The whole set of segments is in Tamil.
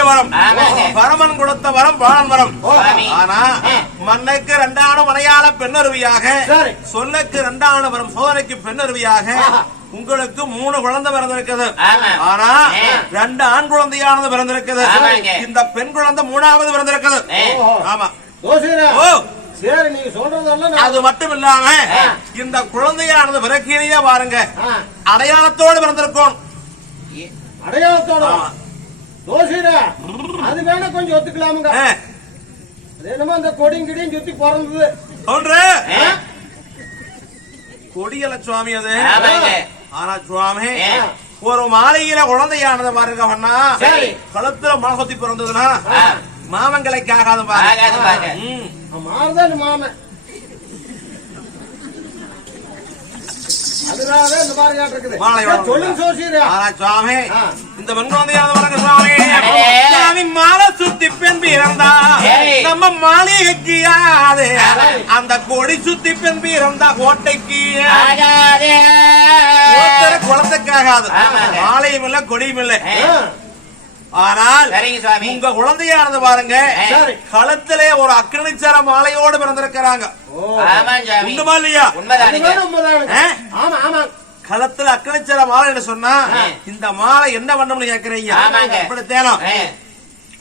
வரம் இனிய வரம். பரமன் கொடுத்த வரம் பாலன் வரம். ஆனா மண்ணுக்கு ரெண்டான மலையாள பெண்ணருவியாக. சொல்லுக்கு ரெண்டான வரம் சோதனைக்கு பெண்ணருவியாக. உங்களுக்கு மூணு குழந்தை பிறந்திருக்குது. ஆனா. ரெண்டு ஆண் குழந்தையானது பிறந்திருக்குது. இந்த பெண் குழந்தை மூணாவது பிறந்திருக்குது. ஆமா ஓ அது மட்டும் இல்லாம. இந்த குழந்தையானது பிறக்கிலேயே பாருங்க அடையாளத்தோடு பிறந்திருக்கும் அடையாளத்தோட ஜோசியரே அது வேணா கொஞ்சம் ஒத்துக்கலாமுங்க. என்னமோ அந்த கொடியும் கிடியும் சுத்தி பிறந்தது. கொடியல சுவாமி அது. ஆமாங்க. ஆனா சுவாமி. ஒரு மாலையில குழந்தையானது பாருங்க. கழுத்துல மலை சுத்தி பிறந்ததுன்னா ஆ. மாமங்கலைக்கு ஆகாது பாருங்க. மாறுதான் மாமன். அதனால இந்த மாதிரி கேட்டு இருக்குது சொல்லுங்க ஆனா சுவாமி. இந்த பெண் சுவாமி. அடே. சுவாமி மாலை சுத்தி பெண் பிறந்தா. நம்ம மாளிகைக்கு யாது. அந்த கொடி சுத்தி பெண் பிறந்தா கோட்டைக்கு. குளத்துக்காகாது. மாலையும் இல்ல கொடியும் இல்ல. ஆனால் உங்க குழந்தையானது பாருங்க களத்திலே ஒரு அக்கணிச்சார மாலையோடு பிறந்திருக்கிறாங்க. ஓ ஆமா. களத்துல அக்கணிச்சார மாலைன்னு சொன்னா ஆ. இந்த மாலை என்ன பண்ணணும்னு கேக்குறீங்க ஆமாங்க. இப்படி தேனம்.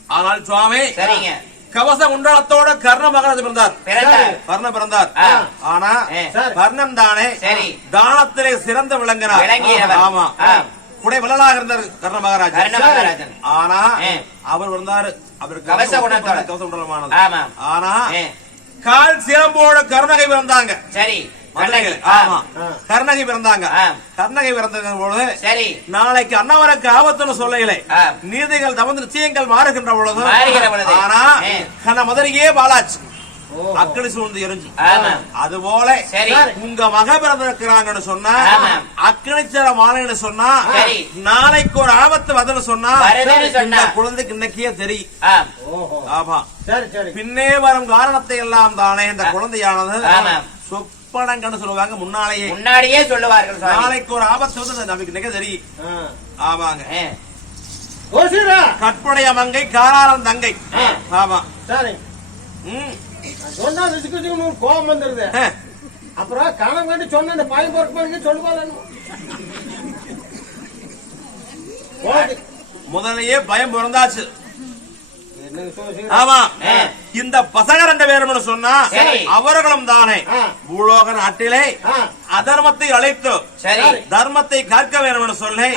ஆனால் சுவாமி சரிங்க கவச குண்டலத்தோட கர்ண மகாராஜ் பிறந்தார் பிறந்தார் கர்ண பிறந்தார். ஆனா. கர்ணன் தானே சரி. தானத்திலே சிறந்த விளங்கினார் விளங்கியவர். ஆமா. குடை வள்ளலாக இருந்தார் கர்ண மகாராஜ் கர்ண மகாராஜன். ஆனா. அவர் வந்தாரு அவர் கவச குண்டலத்தோட. கவச குண்டலமானது ஆனா. கால் சிலம்போட கருணகை பிறந்தாங்க சரி கருணகை பிறந்தாங்க. கருணகை பிறந்த பொழுது சரி. நாளைக்கு அன்னவருக்கு ஆபத்துன்னு சொல்லையிலே ஆ. நீதிகள் தமந்து நிச்சயங்கள் மாறுகின்ற பொழுது. ஆனா. கண்ண மதுரையே பாலாச்சு. அக்கடி சூழ்ந்து எரிஞ்சு. ஆமா அது போல உங்க மக பிறந்திருக்கிறாங்கன்னு சொன்னா ஆமா. அக்கணிச்சர மாலைன்னு சொன்னா சரி. நாளைக்கு ஒரு ஆபத்து வருதுன்னு சொன்னா இந்த சொன்னா. குழந்தைக்கு இன்னைக்கே தெரியும். ஆமா. சரி சரி. பின்னே வரும் காரணத்தை எல்லாம் தானே இந்த குழந்தையானது ஆமா. சொப்பனங்கன்னு சொல்லுவாங்க முன்னாலேயே முன்னாடியே சொல்லுவார்கள் நாளைக்கு ஒரு ஆபத்து வந்து நமக்கு இன்னைக்கு தெரியும். ஆமாங்க கற்புடைய மங்கை காராளம் தங்கை. ஆமா சரி ம். சொன்னா கோபம் வந்துருது. அப்புறம் கணக்கு வேண்டி சொன்ன இந்த பையன் பொறுப்பு சொல்லுவாங்க முதல்லயே பயம் பிறந்தாச்சு? ஆமா. இந்த பசங்க ரெண்டு பேரும் சொன்னா. அவர்களும் தானே. பூலோக நாட்டிலே அதர்மத்தை அழைத்து சரி. தர்மத்தை காக்க என்று சொல்லி.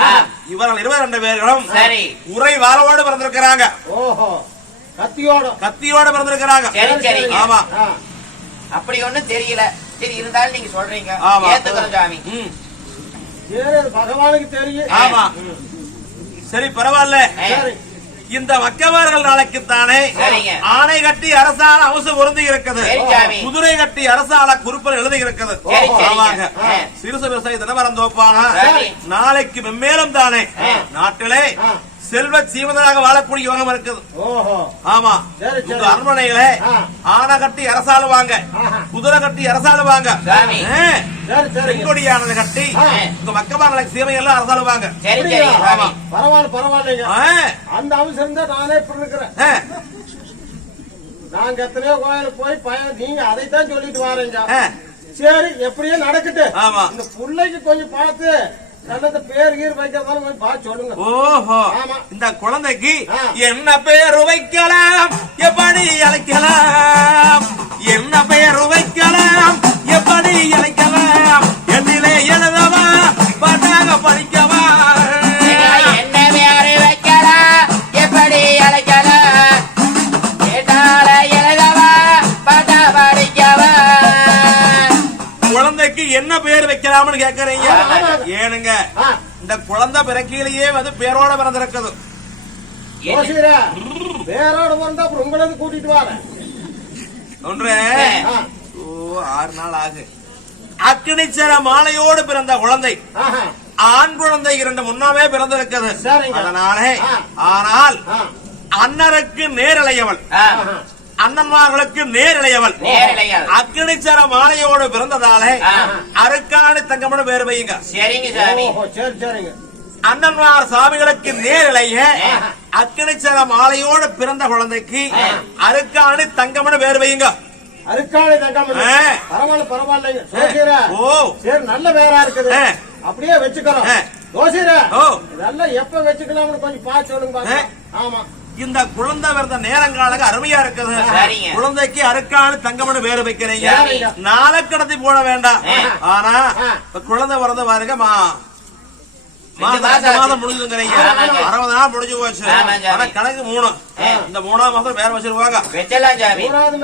இவர்கள் இருபது ரெண்டு பேர்களும் சரி. உரை வாரோடு பிறந்திருக்கிறாங்க. ஓஹோ. கத்தியோட. கத்தியோட பிறந்திருக்கிறாங்க. ஆமா. அப்படி ஒண்ணும் தெரியல. சரி இருந்தாலும் நீங்க சொல்றீங்க. ஏத்துக்கிறோம் சுவாமி ம். சரி அது பகவானுக்கு தெரியும். ஆமா. சரி பரவாயில்ல. இந்த மக்கமார்கள் நாளைக்கு தானே. ஆணை கட்டி அரசால அவசு பொருந்தி இருக்குது குதிரை கட்டி அரசால குறிப்பில் எழுதி இருக்குது ஆமாங்க ஆ. சிறு சிறு விவசாயி தினமரம் தோப்பானா. நாளைக்கு மென்மேலும் தானே. நாட்டிலே. செல்வ சீவனாக வாழக்கூடிய யோகம் இருக்குது ஓஹோ ஆமா சரி, சரி. உங்க அரண்மனையிலே. ஆனை கட்டி அரசாளுவாங்க. குதிரை கட்டி அரசாளுவாங்க சாமி. ஆ. சரி சரி செங்கொடியானது கட்டி. உங்க அரசாளுவாங்க சரி அப்படியா? சரிங்க சுவாமி பரவாயில்ல பரவாயில்லைங்க. அந்த அவசரம் தான் நானே இப்படி இருக்கிறேன். நாங்க எத்தனையோ கோயிலுக்கு போய் பையன் நீங்க அதைத்தான் சொல்லிட்டு வரீங்க. சரி எப்படியோ நடக்கட்டு ஆமா இந்த புள்ளைக்கு கொஞ்சம் பார்த்து ஓஹோ ஆமா. இந்த குழந்தைக்கு. என்ன பேரு வைக்கலாம்? எப்படி அழைக்கலாம்? என்ன பேரு வைக்கலாம்? எப்படி அழைக்கலாம்? என்னிலே எழுதவா? பாட்டாக படிக்கவா? என்ன பேரு வைக்கலாம்? எப்படி அழைக்கலாம்? கேட்டால எழுதவா? பாட்டா படிக்கவா? குழந்தைக்கு என்ன பேர் வைக்கலாம்னு கேக்குறீங்க ஆமா. ஏனுங்க ஆ, இந்த குழந்தை பிறக்கையிலேயே வந்து பேரோட பிறந்திருக்குது. வந்தா அப்புறம் உங்களது கூட்டிட்டு வரேன் ஒன்று ஓ ஆறு நாள் ஆகு. அக்கினிச்சர மாலையோடு பிறந்த குழந்தை. ஆண் குழந்தை இரண்டு முன்னாவே பிறந்திருக்கிறது சரிங்க. அதனாலே. ஆனால் அன்னருக்கு நேரிழையவள். அண்ணன்மார்களுக்கு நேரிழையவள். அக்கினிச்சர மாலையோடு பிறந்ததாலே. அருக்காணி தங்கம்னு பேர் வையுங்க. சரிங்க சாமி. ஓஹோ சரி சரிங்க. அண்ணன்மார் சாமிகளுக்கு நேரிழைய அக்கணிச்சர மாலையோடு பிறந்த குழந்தைக்கு அருக்காணி தங்கம்னு பேர் வையுங்க. அருக்காளி தங்கம். பரவாயில்ல பரவாயில்லைங்க. ஓ. சரி நல்ல பேரா இருக்குது. அப்படியே வச்சுக்கிறோம் ஓ. இதெல்லாம் எப்ப வச்சுக்கலாம்னு கொஞ்சம் பார்த்து சொல்லுங்க. ஆமா. இந்த குழந்தை பிறந்த நேரங்காலங்க அருமையா இருக்குது. குழந்தைக்கு அருக்காணி தங்கம்னு பேர் வைக்கிறீங்க. நாளை கடத்தி போட வேண்டாம். ஆனா குழந்தை பிறந்த பாருங்க மா மாதம் ஆமாங்க. அறுபது நாள் முடிஞ்சு போச்சு. ஆனா கணக்கு மூணு. இந்த மூணாம் மாசம் வேற வச்சிருவாங்க வச்சலாம் சாமி மூணாவது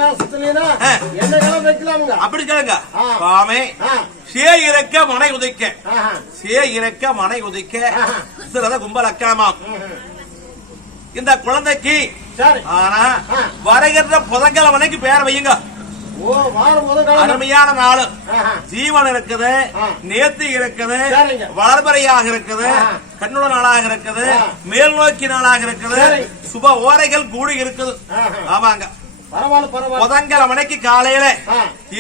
அப்படி கேளுங்க. சுவாமி. சே இறக்க மனை உதைக்க. சே இறக்க மனை உதைக்க. சிலத கும்பல் அக்காமாம். இந்த குழந்தைக்கு ஆனா ஆ. வருகின்ற புதன்கிழமைக்கு பேர் வையுங்க அருமையான நாள். ஜீவன் இருக்குது. நேர்த்தி இருக்குது. வளர்பறையாக இருக்குது. கண்ணுட நாளாக இருக்குது. மேல் நோக்கி நாளாக இருக்குது. சுப ஓரைகள் கூடி இருக்குது. ஆமாங்க பரவாயில்ல புதன்கிழமைக்கு காலையில.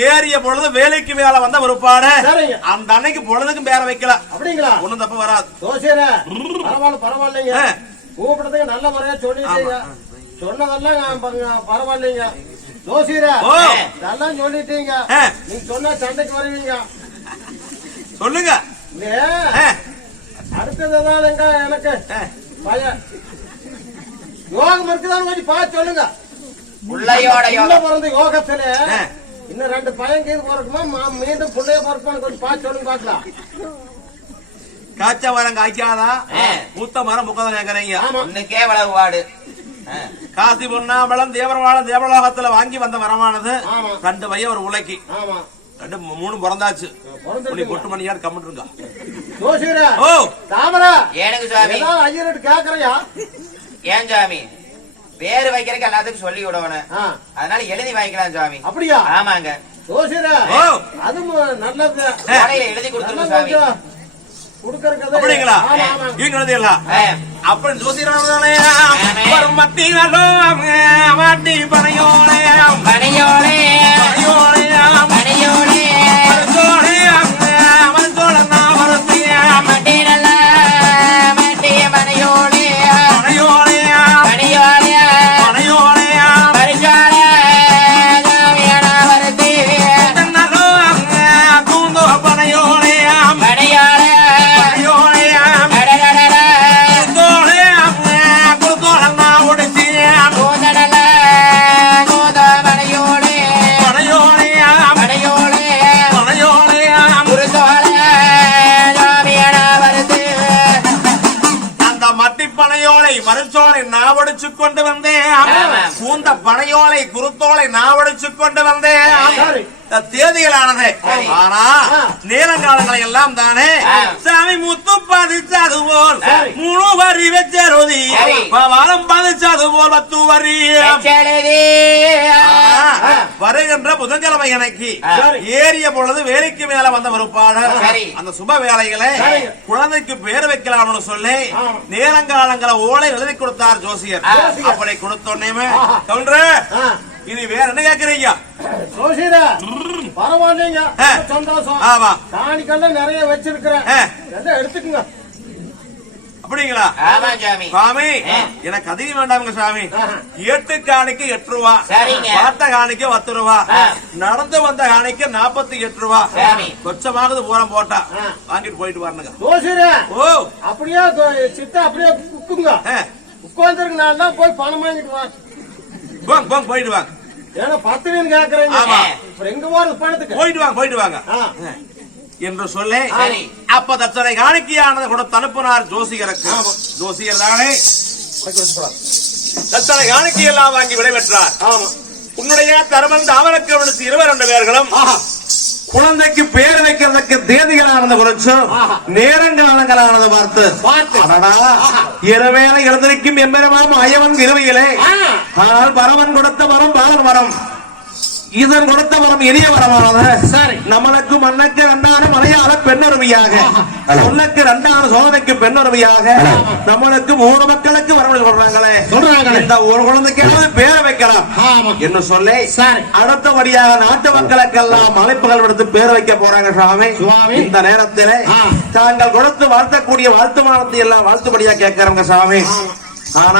ஏறிய பொழுது வேலைக்கு மேல வந்த ஒருபாடு சரிங்க. அந்த அன்னைக்கு பொழுதுக்கும் பேர வைக்கல அப்படிங்களா ஒண்ணும் தப்பு வராது பரவாயில்ல பரவாயில்லைங்க. கூப்பிடுறதுக்கு நல்ல முறையா சொல்லிட்டீங்க. சொன்னதெல்லாம் பரவாயில்லைங்க ஜோசியரா. இதெல்லாம் சொல்லிட்டீங்க. நீங்க சொன்னா சண்டைக்கு வருவீங்க சொல்லுங்க இல்ல ஆ. அடுத்ததுதான் எங்க எனக்கு. பையன் யோகம் இருக்குதான்னு கொஞ்சம் பார்த்து சொல்லுங்க புள்ளையோட உள்ள பிறந்த யோகத்துல. இன்னும் ரெண்டு பையன் கீது பிறக்குமா மீண்டும் பிள்ளைய பிறக்குமான்னு கொஞ்சம் பார்த்து சொல்லுங்க பாக்கலாம் காய்ச்ச மரம் காய்க்காதா. மூத்த மரம் முக்கதான் கேக்குறீங்க ஆமா ஒண்ணுக்கே வளவு வாடு. காசி பொன்னாம்பலம் தேவரவாளம் தேவலோகத்துல வாங்கி வந்த மரமானது. ஆமா. ரெண்டு பையன் ஒரு உலைக்கு. ரெண்டு மூணு பிறந்தாச்சு. பிறந்துருக்குங்க. பொட்டு மணியார் கம்மிட்டுருங்க ஓ. தாமரா. ஏனுங்க சாமி ஐயர்கிட்ட கேக்குறியா? ஏன் சாமி பேரு வைக்கிறதுக்கு எல்லாத்துக்கும் சொல்லி ஆ, அதனால எழுதி வாங்கிக்கலாம் சாமி அப்படியா? ஆமாங்க. ஜோசியரா. ஓ. அது மு- நல்லது எழுதி கொடுத்துருங்க சாமி அப்படிங்களா? ஆ. அப்படி ஜோசியரானே வரும் மத்தியிலோ மாட்டி பனையோளே பனையோளே பனையோளே குருத்தோலை நாவடிச்சு கொண்டு வந்தேன். தேதிகளானது. ஆனா. நேரங்காலங்களை எல்லாம் தானே. சாமி முத்து பதிச்சது போல். முழு வரி வச்சருதி சரி. வாரம் பதிச்சது போல் பத்து வரி. வருகின்ற புதன்கிழமை எனக்கு. ஏறிய பொழுது வேலைக்கு மேல வந்த ஒரு பாடல். அந்த சுப வேலைகளை. குழந்தைக்கு பேர் வைக்கலாம்னு சொல்லி. நேரங்காலங்களை ஓலை எழுதி கொடுத்தார் ஜோசியர். அப்படி கொடுத்தோன்னே. கவுண்டரு இது வேற என்ன கேக்குறீங்க? ஜோசியரா பரவாயில்லைங்க. சந்தோஷம். ஆமா. காணிக்கெல்லாம் நிறைய வச்சிருக்கிறேன். எல்லாம் எடுத்துக்குங்க? அப்படிங்களா? ஆமா சாமி. எனக்கு அதிகம் வேண்டாமுங்க சாமி. எட்டு காணிக்கு எட்டு ரூபா. பார்த்த காணிக்கு பத்து ரூபா. நடந்து வந்த காணிக்கு நாற்பத்தி எட்டு ரூபா. சரி. கொச்சமாகுது பூரம் போட்டா. ஆ. வாங்கிட்டு போயிட்டு வரணுங்க. ஓ. அப்படியே சித்தா அப்படியே. உட்கார்ந்துருக்கு நான் போய் பணம் வாங்கிட்டு வா. போங்க போங்க போயிட்டு வாங்க. ஏன்னா பத்துன்னு கேக்குறீங்க. அப்புறம் எங்க போறது பணத்துக்கு போயிட்டு வாங்க போயிட்டு வாங்க. என்று சொல்லி. அப்ப தச்சனை காணிக்கையானது கூட அனுப்புனார் ஜோசிகருக்கு. ஆமா. ஜோசியர் தானே? தச்சனை காணிக்கையெல்லாம் வாங்கி விடைபெற்றார். உன்னுடைய தருமன் தாமரக்கவனுக்கு இருவர் ரெண்டு பேர்களும் குழந்தைக்கு பேர் வைக்கிறதுக்கு தேதிகளானது குறிச்சு ஆஹா. நேரங்காலங்களானது பார்த்து. அடடா இரவேல எழுந்திருக்கும் எம்பெருமாம் அயவன் இருவையிலே. ஆனால் பரவன் கொடுத்த மரம் பாலன் மரம் இதன் கொடுத்த வரம் இனிய வரமானது சரி. நம்மளுக்கு மன்னக்கு ரெண்டான மலையாள பெண்ணுரிமையாக சொன்னக்கு ரெண்டான சோதனைக்கு பெண்ணுரிமையாக நம்மளுக்கு மூணு மக்களுக்கு வரணும் சொல்றாங்களே சொல்றாங்களே. இந்த ஒரு குழந்தைக்காவது பேரை வைக்கலாம். என்று சொல்லி. அடுத்தபடியாக நாட்டு மக்களுக்கெல்லாம் மலைப்புகள் எடுத்து பேர் வைக்க போறாங்க சுவாமி சுவாமி. இந்த நேரத்திலே. தாங்கள் கொடுத்து வாழ்த்தக்கூடிய வாழ்த்து மானத்தை எல்லாம் வாழ்த்துபடியா கேட்கிறவங்க சுவாமி ஆனா